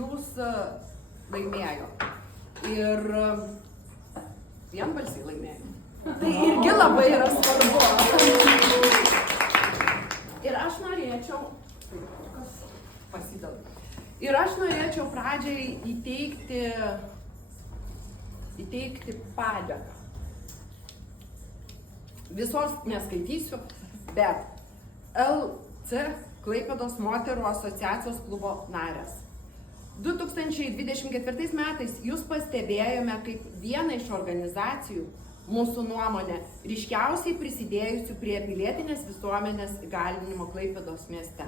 jūs laimėjo. Ir vienbalsiai laimėjo. Tai irgi labai yra svarbu. Ir aš norėčiau, kas pasidalė. Ir aš norėčiau pradžiai įteikti padėką. Visos neskaitysiu, bet LC Klaipėdos moterų asociacijos klubo narės. 2024 metais jūs pastebėjome kaip vieną iš organizacijų, mūsų nuomonė, ryškiausiai prisidėjusių prie pilietinės visuomenės įgalinimo Klaipėdos mieste.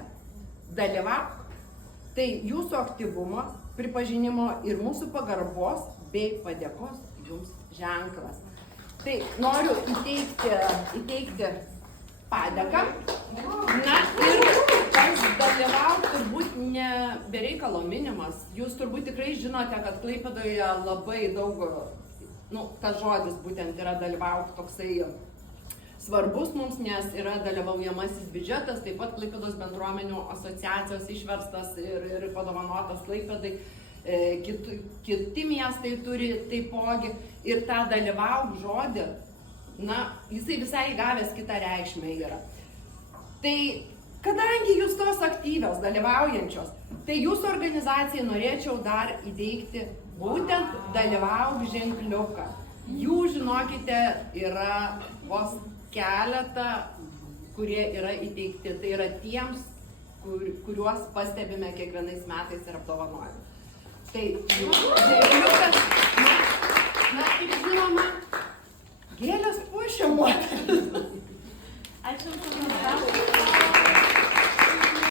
Dalyvauk, tai jūsų aktyvumo, pripažinimo ir mūsų pagarbos bei padėkos jums ženklas. Tai noriu įteikti padėką. Na ir tas dalyvauk turbūt ne bereikalo minimas. Jūs turbūt tikrai žinote, kad Klaipėdoje labai daug, tas žodis būtent yra dalyvauk toksai svarbus mums, nes yra dalyvaujamasis biudžetas, taip pat Klaipėdos bendruomenių asociacijos išverstas ir padovanotas Klaipėdai. Kiti miestai turi taipogi ir tą dalyvauk žodį, jisai visai įgavęs kitą reikšmę yra. Tai kadangi jūs tos aktyvios, dalyvaujančios, tai jūsų organizacijai norėčiau dar įteikti būtent dalyvauk ženkliuką. Jų, žinokite, yra vos keletą, kurie yra įteikti. Tai yra tiems, kuriuos pastebime kiekvienais metais ir apdovanojame. Tai ženkliukas, ir žinoma, gėlės puošia moteris. Ačiū.